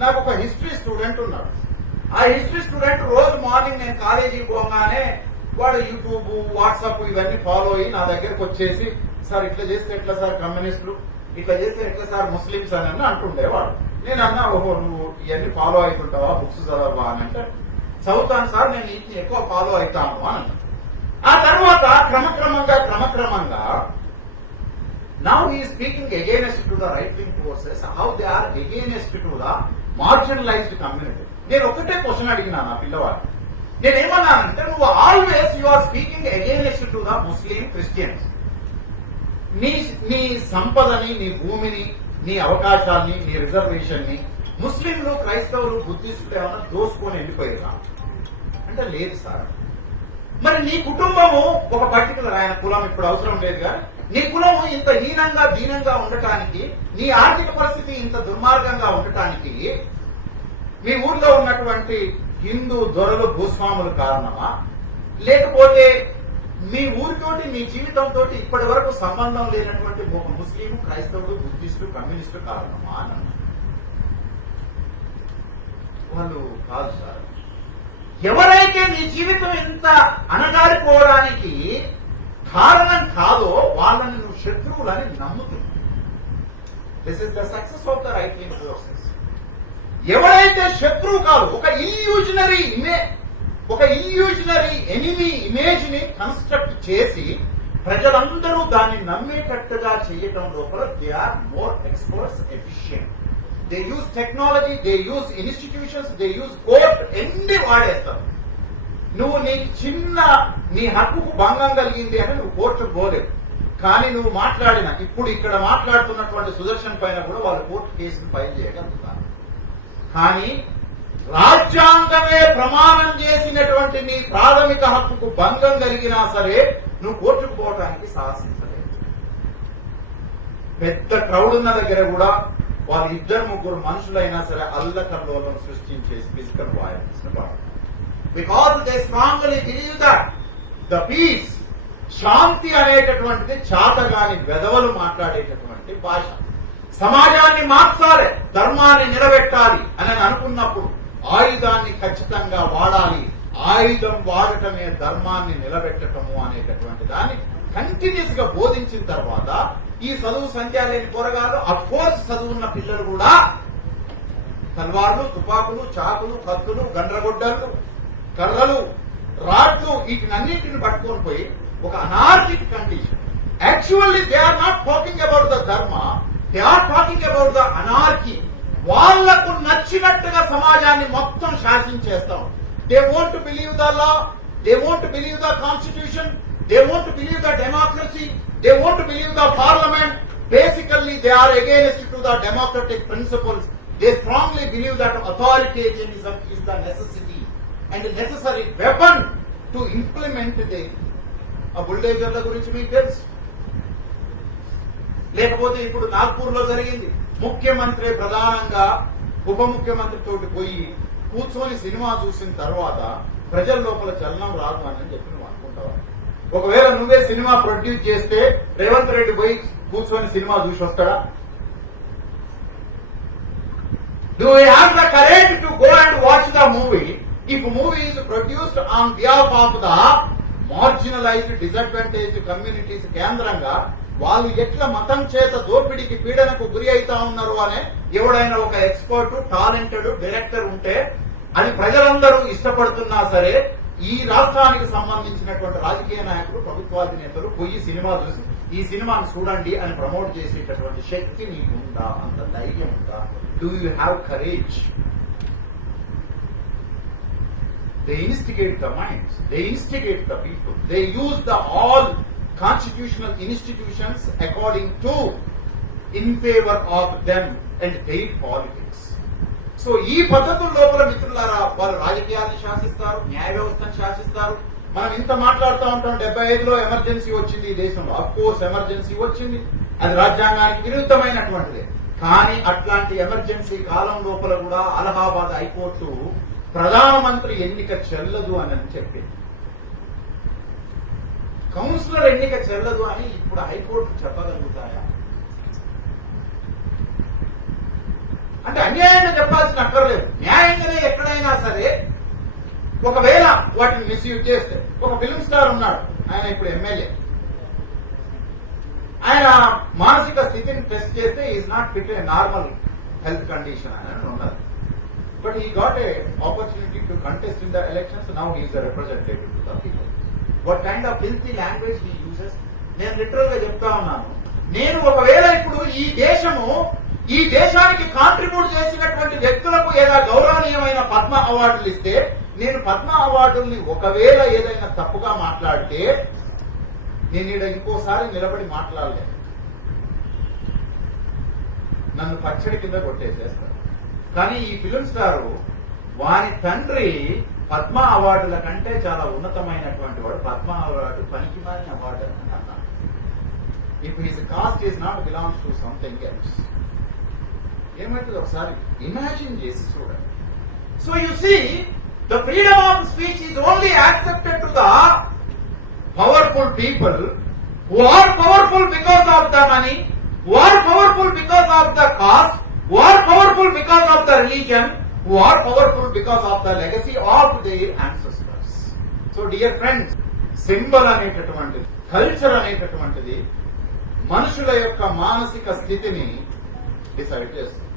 నాకు ఒక history student ఉన్నాడు. ఆ హిస్టరీ స్టూడెంట్ రోజు మార్నింగ్ నేను కాలేజీకి పోగానే వాడు యూట్యూబ్ వాట్సాప్ ఇవన్నీ ఫాలో అయ్యి నా దగ్గరకు వచ్చేసి సార్ ఇట్లా చేస్తే ఎట్లా సార్ కమ్యూనిస్టులు? ఇట్లా చేస్తే ఎట్లా సార్ ముస్లిమ్స్? అని అని అంటుండేవాడు. నేను అన్నా ఓహో నువ్వు ఇవన్నీ ఫాలో అవుతుంటావా బుక్స్ చదవా అని అంటే చదువుతాను సార్ నేను వీటిని ఎక్కువ ఫాలో అవుతాను అని ఆ తర్వాత క్రమక్రమంగా క్రమక్రమంగా now he speaking against to the right wing forces how they are against to the marginalised community నేను ఒకటే క్వశ్చన్ అడిగినా నా పిల్లవాడు నేనేమన్నానంటే నువ్వు always you are speaking against to the Muslim Christians నీ నీ సంపదని నీ భూమిని నీ అవకాశాన్ని నీ రిజర్వేషన్ని ముస్లింలు క్రైస్తవులు బుద్ధిస్టులు ఏమైనా దోసుకొని వెళ్ళిపోయారా? అంటే లేదు సార్. మరి నీ కుటుంబము ఒక పర్టికులర్ ఆయన కులం ఇప్పుడు అవసరం లేదు నీ కులము ఇంత హీనంగా దీనంగా ఉండటానికి నీ ఆర్థిక పరిస్థితి ఇంత దుర్మార్గంగా ఉండటానికి మీ ఊర్లో ఉన్నటువంటి హిందూ దొరలు భూస్వాములు కారణమా? లేకపోతే మీ ఊరితోటి మీ జీవితంతో ఇప్పటి వరకు సంబంధం లేనటువంటి ఒక ముస్లిం క్రైస్తవులు బుద్ధిస్టు కమ్యూనిస్టు కారణమా అని వాళ్ళు కాదు సార్. ఎవరైతే నీ జీవితం ఇంత అణగారిపోవడానికి కారణం కాదో వాళ్ళని నువ్వు శత్రువులని నమ్ముతుంది this is the success of the right wing forces ఎవరైతే శత్రువు కాదు ఒక ఇల్యూజనరీ ఇమే ఒక ఇల్యూజనరీ ఎనిమీ ఇమేజ్ని కన్స్ట్రక్ట్ చేసి ప్రజలందరూ దాన్ని నమ్మేటట్టుగా చేయటం లోపల they are more experts efficient they use technology they use institutions they use court ఎన్ని వాడేస్తారు నువ్వు నీ చిన్న నీ హక్కుకు భంగం కలిగింది అని నువ్వు కోర్టుకు పోలేవు. కానీ నువ్వు మాట్లాడిన ఇప్పుడు ఇక్కడ మాట్లాడుతున్నటువంటి సుదర్శన్ పైన కూడా వాళ్ళు కోర్టు కేసును ఫైల్ చేయగలుగుతారు. కానీ రాజ్యాంగమే ప్రమాణం చేసినటువంటి నీ ప్రాథమిక హక్కుకు భంగం కలిగినా సరే నువ్వు కోర్టుకు పోవటానికి సాహసించలేదు పెద్ద క్రౌడ్ ఉన్న దగ్గర కూడా వాళ్ళు ఇద్దరు ముగ్గురు మనుషులైనా సరే అల్లకల్లోలం సృష్టించే physical violence because they strongly believe that the peace శాంతి అనేటటువంటిది చాతగాని వెధవలు మాట్లాడేటటువంటి భాష. సమాజాన్ని మార్చాలి ధర్మాన్ని నిలబెట్టాలి అని అనుకున్నప్పుడు ఆయుధాన్ని ఖచ్చితంగా వాడాలి ఆయుధం వాడటమే ధర్మాన్ని నిలబెట్టటము అనేటటువంటి దాన్ని కంటిన్యూస్గా బోధించిన తర్వాత ఈ చదువు సంఖ్య లేని పోరగాళ్ళు అఫ్ కోర్స్ చదువున్న పిల్లలు కూడా తల్వార్లు తుపాకులు చాకులు కత్తులు గండ్రగొడ్డలు కర్రలు రాడ్లు వీటినన్నింటిని పట్టుకొని పోయి ఒక anarchic condition. Actually they are not talking about the dharma they are talking about the anarchy వాళ్ళకు నచ్చినట్టుగా సమాజాన్ని మొత్తం శాసించేస్తాం. They won't believe the law they won't believe the constitution they won't believe the democracy they won't believe the parliament basically they are against to the democratic principles. They strongly believe that authoritarianism is the necessity and the necessary weapon to implement the ఆ బుల్డేజర్ల గురించి మీకు తెలుసు లేకపోతే ఇప్పుడు నాగ్పూర్లో జరిగింది ముఖ్యమంత్రి ప్రధానంగా ఉప ముఖ్యమంత్రి తోటి పోయి కూర్చొని సినిమా చూసిన తర్వాత ప్రజల లోపల చలనం రాదు అని చెప్పి నువ్వు అనుకుంటావా ఒకవేళ నువ్వే సినిమా ప్రొడ్యూస్ చేస్తే రేవంత్ రెడ్డి పోయి కూర్చొని సినిమా చూసి వస్తాడా? Do have the the to go and watch the movie. If movie is produced on behalf of the marginalised disadvantage communities కేంద్రంగా వాళ్ళు ఎట్లా మతం చేత దోపిడీకి పీడనకు గురి అవుతా ఉన్నారు అనే ఎవడైనా ఒక ఎక్స్పర్ట్ టాలెంటెడ్ డైరెక్టర్ ఉంటే అది ప్రజలందరూ ఇష్టపడుతున్నా సరే ఈ రాష్ట్రానికి సంబంధించినటువంటి రాజకీయ నాయకులు ప్రభుత్వాధి నేతలు పోయి సినిమా చూసి ఈ సినిమాను చూడండి అని ప్రమోట్ చేసేటటువంటి శక్తి నీకుందా? అంత ధైర్యం ఉందా? Do you have courage they instigate the minds they instigate the people they use the all constitutional institutions according to in favour of them and they politics so ఈ పద్ధతుల లోపల మిత్రులారా వారు రాజకీయాన్ని శాసిస్తారు న్యాయ వ్యవస్థను శాసిస్తారు. మనం ఇంత మాట్లాడుతూ ఉంటాం డెబ్బై ఐదులో ఎమర్జెన్సీ వచ్చింది ఈ దేశంలో. అఫ్ కోర్స్ ఎమర్జెన్సీ వచ్చింది. అది రాజ్యాంగానికి విరుద్ధమైనటువంటిదే. కానీ అట్లాంటి ఎమర్జెన్సీ కాలం లోపల కూడా అలహాబాద్ హైకోర్టు ప్రధానమంత్రి ఎన్నిక చెల్లదు అని అని చెప్పింది. కౌన్సిలర్ ఎన్నిక చెల్లదు అని ఇప్పుడు హైకోర్టు చెప్పగలుగుతాయా? అంటే అన్యాయంగా చెప్పాల్సిన అక్కర్లేదు. న్యాయంగానే ఎక్కడైనా సరే ఒకవేళ వాటిని మిస్యూజ్ చేస్తే ఒక ఫిల్మ్ స్టార్ ఉన్నాడు ఆయన ఇప్పుడు ఎమ్మెల్యే ఆయన మానసిక స్థితిని టెస్ట్ చేస్తే is not fit a normal health condition అని ఉన్నారు. But he got a opportunity to contest in the elections now is the representative to the people what kind of healthy language he uses నేను లిటరల్గా చెప్తా ఉన్నాను. నేను ఒకవేళ ఇప్పుడు ఈ దేశము ఈ దేశానికి కాంట్రిబ్యూట్ చేసినటువంటి వ్యక్తులకు ఏదైనా గౌరవనీయమైన పద్మ అవార్డులు ఇస్తే నేను పద్మ అవార్డుల్ని ఒకవేళ ఏదైనా తప్పుగా మాట్లాడితే నేను ఇక్కడ ఇంకోసారి నిలబడి మాట్లాడలేదు నన్ను పచ్చడి కింద కొట్టేసేస్తారు. కానీ ఈ ఫిలిం స్టార్ వాని తండ్రి పద్మ అవార్డుల కంటే చాలా ఉన్నతమైనటువంటి వాడు. పద్మ అవార్డు పనికి మారిన అవార్డు అని అన్నాడు. ఇప్పుడు his caste is not belongs to something else ఏమవుతుందో ఒకసారి? ఇమాజిన్ చేసి చూడండి. So you see the freedom of speech is only accepted to the powerful people who are powerful because of the money who are powerful because of the caste who are powerful because of the religion who are powerful because of the legacy of their ancestors so dear friends symbol అనేటటువంటిది culture అనేటటువంటిది మనుషుల యొక్క మానసిక స్థితిని decide చేస్తుంది.